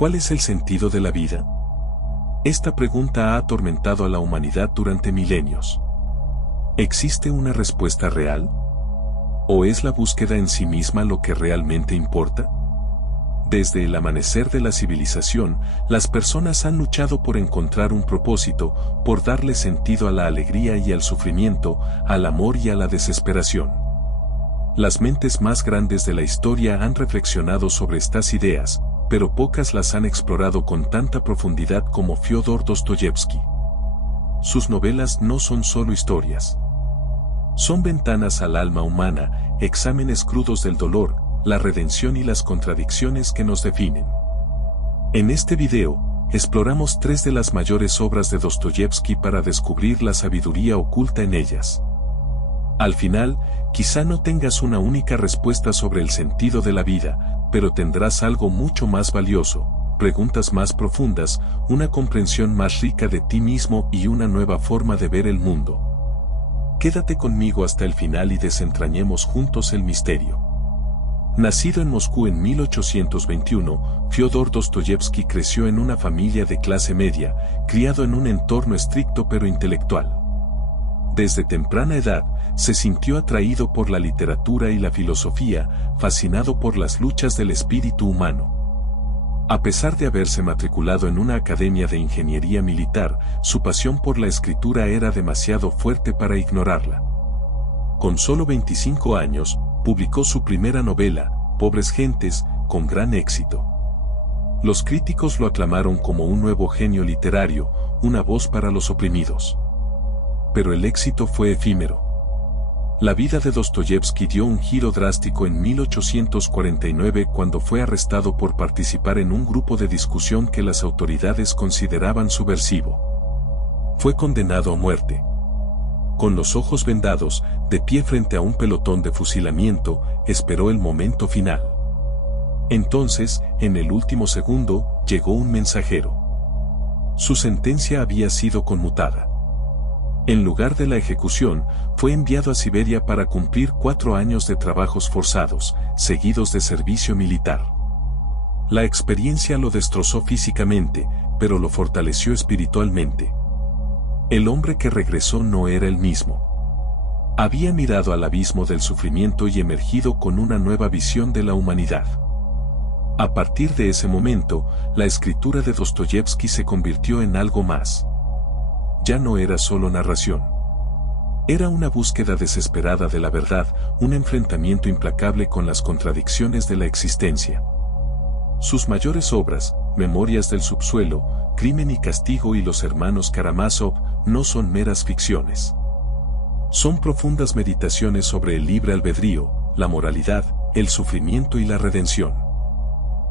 ¿Cuál es el sentido de la vida? Esta pregunta ha atormentado a la humanidad durante milenios. ¿Existe una respuesta real? ¿O es la búsqueda en sí misma lo que realmente importa? Desde el amanecer de la civilización, las personas han luchado por encontrar un propósito, por darle sentido a la alegría y al sufrimiento, al amor y a la desesperación. Las mentes más grandes de la historia han reflexionado sobre estas ideas, pero pocas las han explorado con tanta profundidad como Fyodor Dostoyevsky. Sus novelas no son solo historias. Son ventanas al alma humana, exámenes crudos del dolor, la redención y las contradicciones que nos definen. En este video, exploramos 3 de las mayores obras de Dostoyevsky para descubrir la sabiduría oculta en ellas. Al final, quizá no tengas una única respuesta sobre el sentido de la vida, pero tendrás algo mucho más valioso, preguntas más profundas, una comprensión más rica de ti mismo y una nueva forma de ver el mundo. Quédate conmigo hasta el final y desentrañemos juntos el misterio. Nacido en Moscú en 1821, Fyodor Dostoyevsky creció en una familia de clase media, criado en un entorno estricto pero intelectual. Desde temprana edad, se sintió atraído por la literatura y la filosofía, fascinado por las luchas del espíritu humano. A pesar de haberse matriculado en una academia de ingeniería militar, su pasión por la escritura era demasiado fuerte para ignorarla. Con solo 25 años, publicó su primera novela, Pobres Gentes, con gran éxito. Los críticos lo aclamaron como un nuevo genio literario, una voz para los oprimidos. Pero el éxito fue efímero. La vida de Dostoyevsky dio un giro drástico en 1849 cuando fue arrestado por participar en un grupo de discusión que las autoridades consideraban subversivo. Fue condenado a muerte. Con los ojos vendados, de pie frente a un pelotón de fusilamiento, esperó el momento final. Entonces, en el último segundo, llegó un mensajero. Su sentencia había sido conmutada. En lugar de la ejecución, fue enviado a Siberia para cumplir 4 años de trabajos forzados, seguidos de servicio militar. La experiencia lo destrozó físicamente, pero lo fortaleció espiritualmente. El hombre que regresó no era el mismo. Había mirado al abismo del sufrimiento y emergido con una nueva visión de la humanidad. A partir de ese momento, la escritura de Dostoyevsky se convirtió en algo más. Ya no era solo narración. Era una búsqueda desesperada de la verdad, un enfrentamiento implacable con las contradicciones de la existencia. Sus mayores obras, Memorias del subsuelo, Crimen y castigo y Los hermanos Karamazov, no son meras ficciones. Son profundas meditaciones sobre el libre albedrío, la moralidad, el sufrimiento y la redención.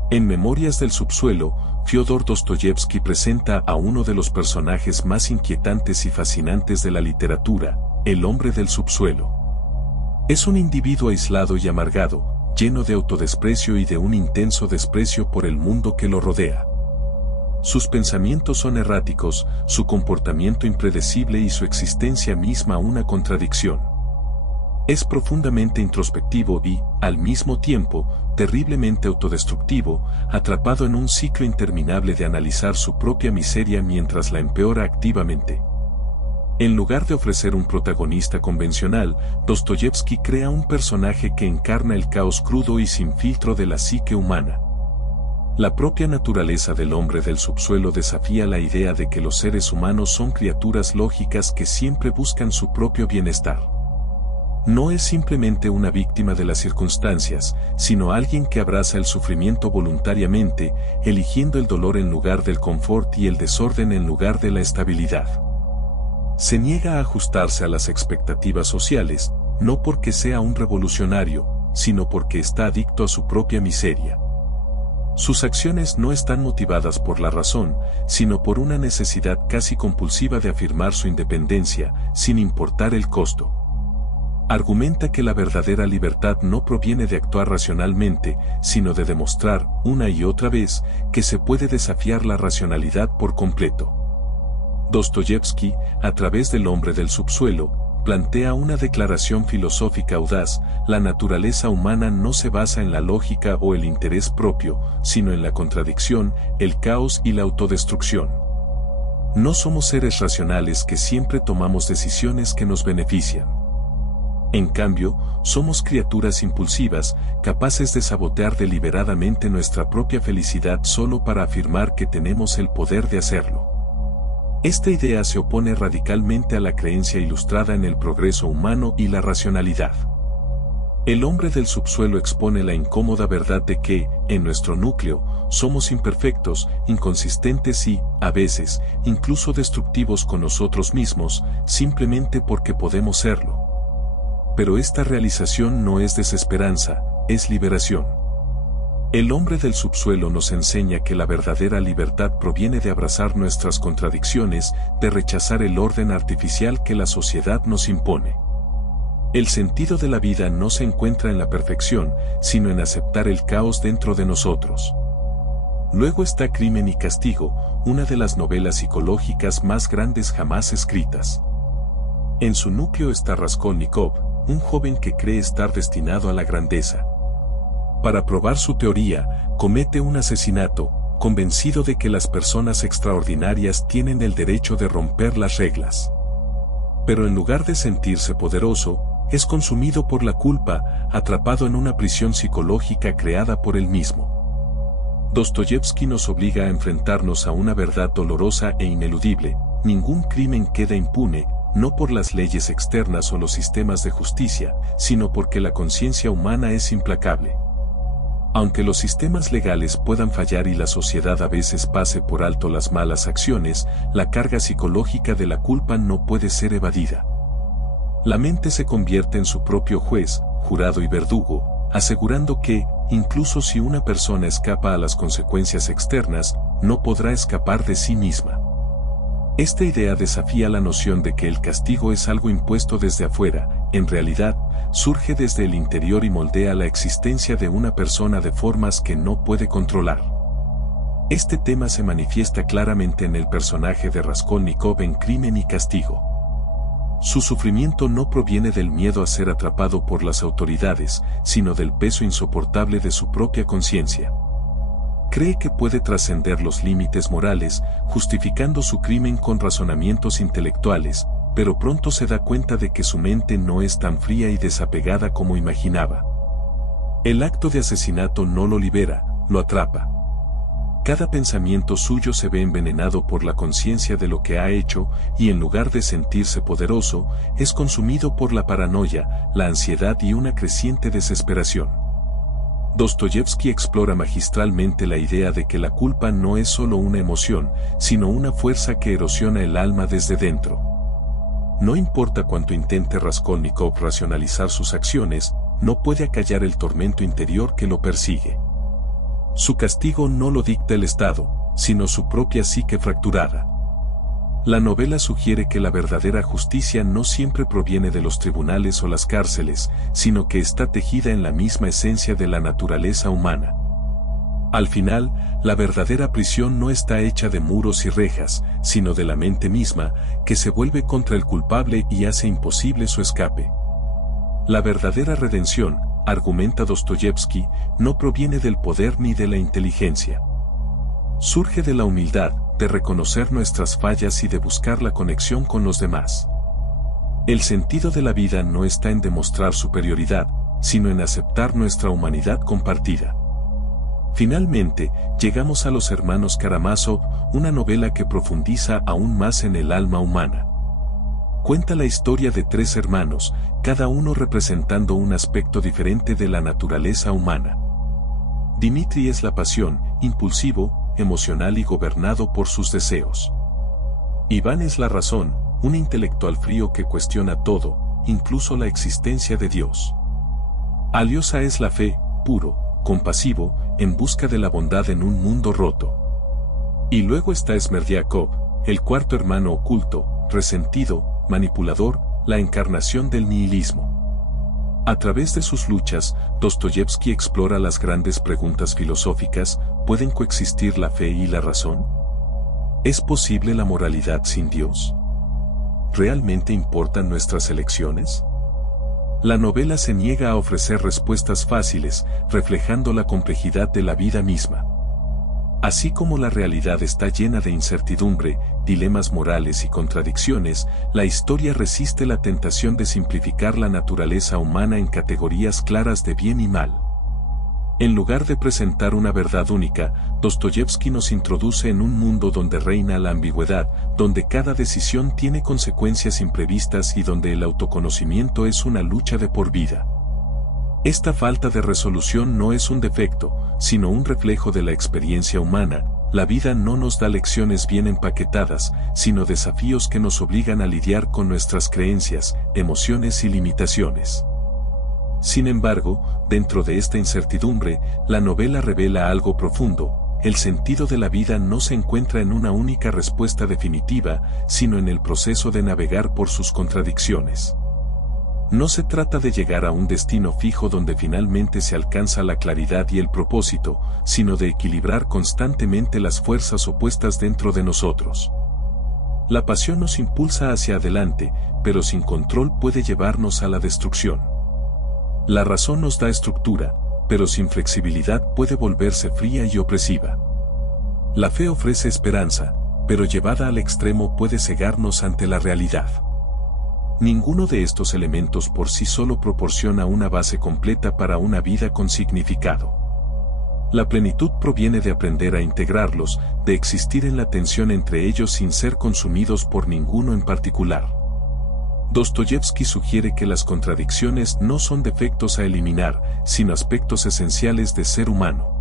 En Memorias del subsuelo, Fyodor Dostoyevsky presenta a uno de los personajes más inquietantes y fascinantes de la literatura, el hombre del subsuelo. Es un individuo aislado y amargado, lleno de autodesprecio y de un intenso desprecio por el mundo que lo rodea. Sus pensamientos son erráticos, su comportamiento impredecible y su existencia misma una contradicción. Es profundamente introspectivo y, al mismo tiempo, terriblemente autodestructivo, atrapado en un ciclo interminable de analizar su propia miseria mientras la empeora activamente. En lugar de ofrecer un protagonista convencional, Dostoyevsky crea un personaje que encarna el caos crudo y sin filtro de la psique humana. La propia naturaleza del hombre del subsuelo desafía la idea de que los seres humanos son criaturas lógicas que siempre buscan su propio bienestar. No es simplemente una víctima de las circunstancias, sino alguien que abraza el sufrimiento voluntariamente, eligiendo el dolor en lugar del confort y el desorden en lugar de la estabilidad. Se niega a ajustarse a las expectativas sociales, no porque sea un revolucionario, sino porque está adicto a su propia miseria. Sus acciones no están motivadas por la razón, sino por una necesidad casi compulsiva de afirmar su independencia, sin importar el costo. Argumenta que la verdadera libertad no proviene de actuar racionalmente, sino de demostrar, una y otra vez, que se puede desafiar la racionalidad por completo. Dostoyevsky, a través del hombre del subsuelo, plantea una declaración filosófica audaz: la naturaleza humana no se basa en la lógica o el interés propio, sino en la contradicción, el caos y la autodestrucción. No somos seres racionales que siempre tomamos decisiones que nos benefician. En cambio, somos criaturas impulsivas, capaces de sabotear deliberadamente nuestra propia felicidad solo para afirmar que tenemos el poder de hacerlo. Esta idea se opone radicalmente a la creencia ilustrada en el progreso humano y la racionalidad. El hombre del subsuelo expone la incómoda verdad de que, en nuestro núcleo, somos imperfectos, inconsistentes y, a veces, incluso destructivos con nosotros mismos, simplemente porque podemos serlo. Pero esta realización no es desesperanza, es liberación. El hombre del subsuelo nos enseña que la verdadera libertad proviene de abrazar nuestras contradicciones, de rechazar el orden artificial que la sociedad nos impone. El sentido de la vida no se encuentra en la perfección, sino en aceptar el caos dentro de nosotros. Luego está Crimen y Castigo, una de las novelas psicológicas más grandes jamás escritas. En su núcleo está Raskolnikov, un joven que cree estar destinado a la grandeza. Para probar su teoría, comete un asesinato, convencido de que las personas extraordinarias tienen el derecho de romper las reglas. Pero en lugar de sentirse poderoso, es consumido por la culpa, atrapado en una prisión psicológica creada por él mismo. Dostoyevsky nos obliga a enfrentarnos a una verdad dolorosa e ineludible: ningún crimen queda impune, no por las leyes externas o los sistemas de justicia, sino porque la conciencia humana es implacable. Aunque los sistemas legales puedan fallar y la sociedad a veces pase por alto las malas acciones, la carga psicológica de la culpa no puede ser evadida. La mente se convierte en su propio juez, jurado y verdugo, asegurando que, incluso si una persona escapa a las consecuencias externas, no podrá escapar de sí misma. Esta idea desafía la noción de que el castigo es algo impuesto desde afuera. En realidad, surge desde el interior y moldea la existencia de una persona de formas que no puede controlar. Este tema se manifiesta claramente en el personaje de Raskolnikov en Crimen y Castigo. Su sufrimiento no proviene del miedo a ser atrapado por las autoridades, sino del peso insoportable de su propia conciencia. Cree que puede trascender los límites morales, justificando su crimen con razonamientos intelectuales, pero pronto se da cuenta de que su mente no es tan fría y desapegada como imaginaba. El acto de asesinato no lo libera, lo atrapa. Cada pensamiento suyo se ve envenenado por la conciencia de lo que ha hecho, y en lugar de sentirse poderoso, es consumido por la paranoia, la ansiedad y una creciente desesperación. Dostoyevsky explora magistralmente la idea de que la culpa no es solo una emoción, sino una fuerza que erosiona el alma desde dentro. No importa cuánto intente Raskolnikov racionalizar sus acciones, no puede acallar el tormento interior que lo persigue. Su castigo no lo dicta el Estado, sino su propia psique fracturada. La novela sugiere que la verdadera justicia no siempre proviene de los tribunales o las cárceles, sino que está tejida en la misma esencia de la naturaleza humana. Al final, la verdadera prisión no está hecha de muros y rejas, sino de la mente misma, que se vuelve contra el culpable y hace imposible su escape. La verdadera redención, argumenta Dostoyevsky, no proviene del poder ni de la inteligencia. Surge de la humildad, de reconocer nuestras fallas y de buscar la conexión con los demás. El sentido de la vida no está en demostrar superioridad, sino en aceptar nuestra humanidad compartida. Finalmente, llegamos a Los hermanos Karamazov, una novela que profundiza aún más en el alma humana. Cuenta la historia de tres hermanos, cada uno representando un aspecto diferente de la naturaleza humana. Dmitri es la pasión, impulsivo, emocional y gobernado por sus deseos. Iván es la razón, un intelectual frío que cuestiona todo, incluso la existencia de Dios. Alyosha es la fe, puro, compasivo, en busca de la bondad en un mundo roto. Y luego está Smerdyakov, el cuarto hermano oculto, resentido, manipulador, la encarnación del nihilismo. A través de sus luchas, Dostoyevsky explora las grandes preguntas filosóficas: ¿pueden coexistir la fe y la razón? ¿Es posible la moralidad sin Dios? ¿realmente importan nuestras elecciones? La novela se niega a ofrecer respuestas fáciles, reflejando la complejidad de la vida misma. Así como la realidad está llena de incertidumbre, dilemas morales y contradicciones, la historia resiste la tentación de simplificar la naturaleza humana en categorías claras de bien y mal. En lugar de presentar una verdad única, Dostoyevski nos introduce en un mundo donde reina la ambigüedad, donde cada decisión tiene consecuencias imprevistas y donde el autoconocimiento es una lucha de por vida. Esta falta de resolución no es un defecto, sino un reflejo de la experiencia humana. La vida no nos da lecciones bien empaquetadas, sino desafíos que nos obligan a lidiar con nuestras creencias, emociones y limitaciones. Sin embargo, dentro de esta incertidumbre, la novela revela algo profundo. El sentido de la vida no se encuentra en una única respuesta definitiva, sino en el proceso de navegar por sus contradicciones. No se trata de llegar a un destino fijo donde finalmente se alcanza la claridad y el propósito, sino de equilibrar constantemente las fuerzas opuestas dentro de nosotros. La pasión nos impulsa hacia adelante, pero sin control puede llevarnos a la destrucción. La razón nos da estructura, pero sin flexibilidad puede volverse fría y opresiva. La fe ofrece esperanza, pero llevada al extremo puede cegarnos ante la realidad. Ninguno de estos elementos por sí solo proporciona una base completa para una vida con significado. La plenitud proviene de aprender a integrarlos, de existir en la tensión entre ellos sin ser consumidos por ninguno en particular. Dostoyevski sugiere que las contradicciones no son defectos a eliminar, sino aspectos esenciales de ser humano.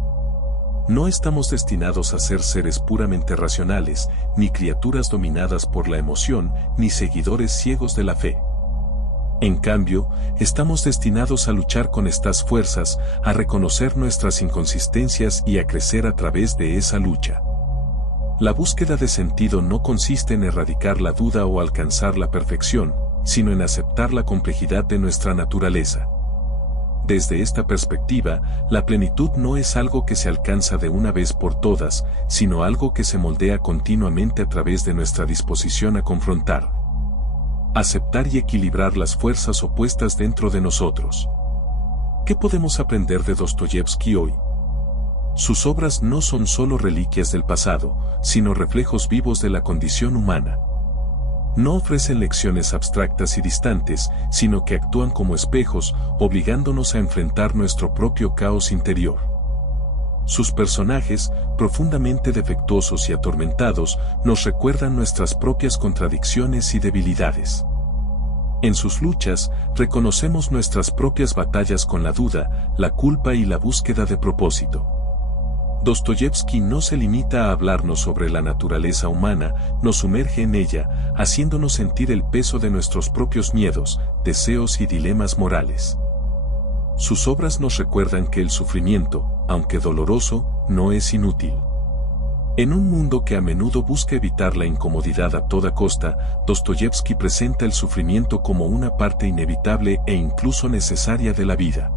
No estamos destinados a ser seres puramente racionales, ni criaturas dominadas por la emoción, ni seguidores ciegos de la fe. En cambio, estamos destinados a luchar con estas fuerzas, a reconocer nuestras inconsistencias y a crecer a través de esa lucha. La búsqueda de sentido no consiste en erradicar la duda o alcanzar la perfección, sino en aceptar la complejidad de nuestra naturaleza. Desde esta perspectiva, la plenitud no es algo que se alcanza de una vez por todas, sino algo que se moldea continuamente a través de nuestra disposición a confrontar, aceptar y equilibrar las fuerzas opuestas dentro de nosotros. ¿Qué podemos aprender de Dostoyevski hoy? Sus obras no son solo reliquias del pasado, sino reflejos vivos de la condición humana. No ofrecen lecciones abstractas y distantes, sino que actúan como espejos, obligándonos a enfrentar nuestro propio caos interior. Sus personajes, profundamente defectuosos y atormentados, nos recuerdan nuestras propias contradicciones y debilidades. En sus luchas, reconocemos nuestras propias batallas con la duda, la culpa y la búsqueda de propósito. Dostoyevski no se limita a hablarnos sobre la naturaleza humana, nos sumerge en ella, haciéndonos sentir el peso de nuestros propios miedos, deseos y dilemas morales. Sus obras nos recuerdan que el sufrimiento, aunque doloroso, no es inútil. En un mundo que a menudo busca evitar la incomodidad a toda costa, Dostoyevski presenta el sufrimiento como una parte inevitable e incluso necesaria de la vida.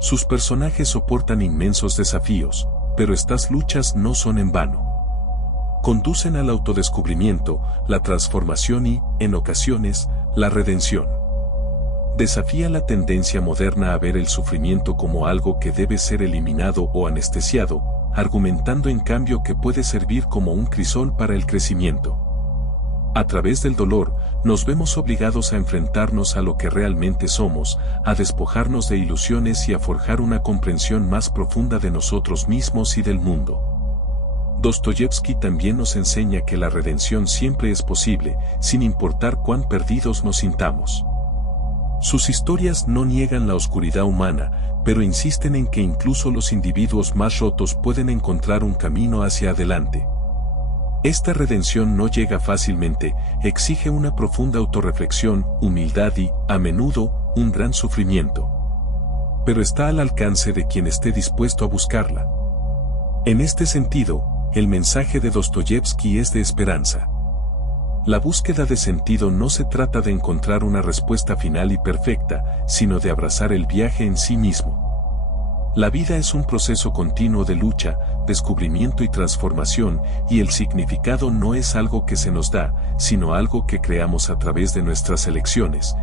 Sus personajes soportan inmensos desafíos, pero estas luchas no son en vano. Conducen al autodescubrimiento, la transformación y, en ocasiones, la redención. Desafía la tendencia moderna a ver el sufrimiento como algo que debe ser eliminado o anestesiado, argumentando en cambio que puede servir como un crisol para el crecimiento. A través del dolor, nos vemos obligados a enfrentarnos a lo que realmente somos, a despojarnos de ilusiones y a forjar una comprensión más profunda de nosotros mismos y del mundo. Dostoyevski también nos enseña que la redención siempre es posible, sin importar cuán perdidos nos sintamos. Sus historias no niegan la oscuridad humana, pero insisten en que incluso los individuos más rotos pueden encontrar un camino hacia adelante. Esta redención no llega fácilmente, exige una profunda autorreflexión, humildad y, a menudo, un gran sufrimiento. Pero está al alcance de quien esté dispuesto a buscarla. En este sentido, el mensaje de Dostoyevski es de esperanza. La búsqueda de sentido no se trata de encontrar una respuesta final y perfecta, sino de abrazar el viaje en sí mismo. La vida es un proceso continuo de lucha, descubrimiento y transformación, y el significado no es algo que se nos da, sino algo que creamos a través de nuestras elecciones,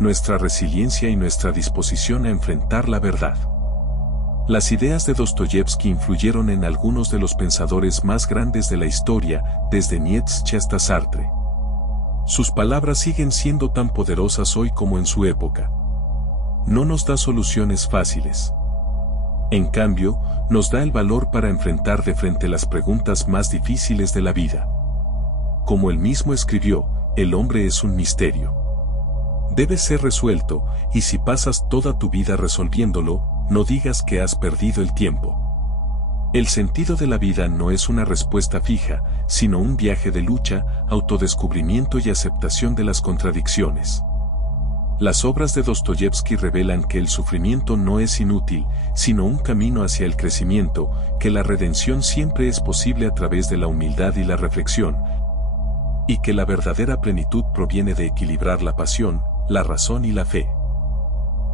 nuestra resiliencia y nuestra disposición a enfrentar la verdad. Las ideas de Dostoyevsky influyeron en algunos de los pensadores más grandes de la historia, desde Nietzsche hasta Sartre. Sus palabras siguen siendo tan poderosas hoy como en su época. No nos da soluciones fáciles. En cambio, nos da el valor para enfrentar de frente las preguntas más difíciles de la vida. Como él mismo escribió, el hombre es un misterio. Debe ser resuelto, y si pasas toda tu vida resolviéndolo, no digas que has perdido el tiempo. El sentido de la vida no es una respuesta fija, sino un viaje de lucha, autodescubrimiento y aceptación de las contradicciones. Las obras de Dostoyevsky revelan que el sufrimiento no es inútil, sino un camino hacia el crecimiento, que la redención siempre es posible a través de la humildad y la reflexión, y que la verdadera plenitud proviene de equilibrar la pasión, la razón y la fe.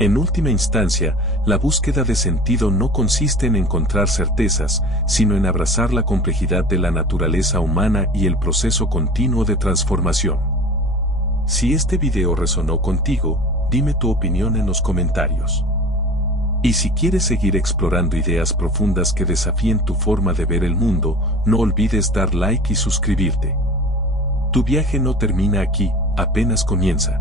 En última instancia, la búsqueda de sentido no consiste en encontrar certezas, sino en abrazar la complejidad de la naturaleza humana y el proceso continuo de transformación. Si este video resonó contigo, dime tu opinión en los comentarios. Y si quieres seguir explorando ideas profundas que desafíen tu forma de ver el mundo, no olvides dar like y suscribirte. Tu viaje no termina aquí, apenas comienza.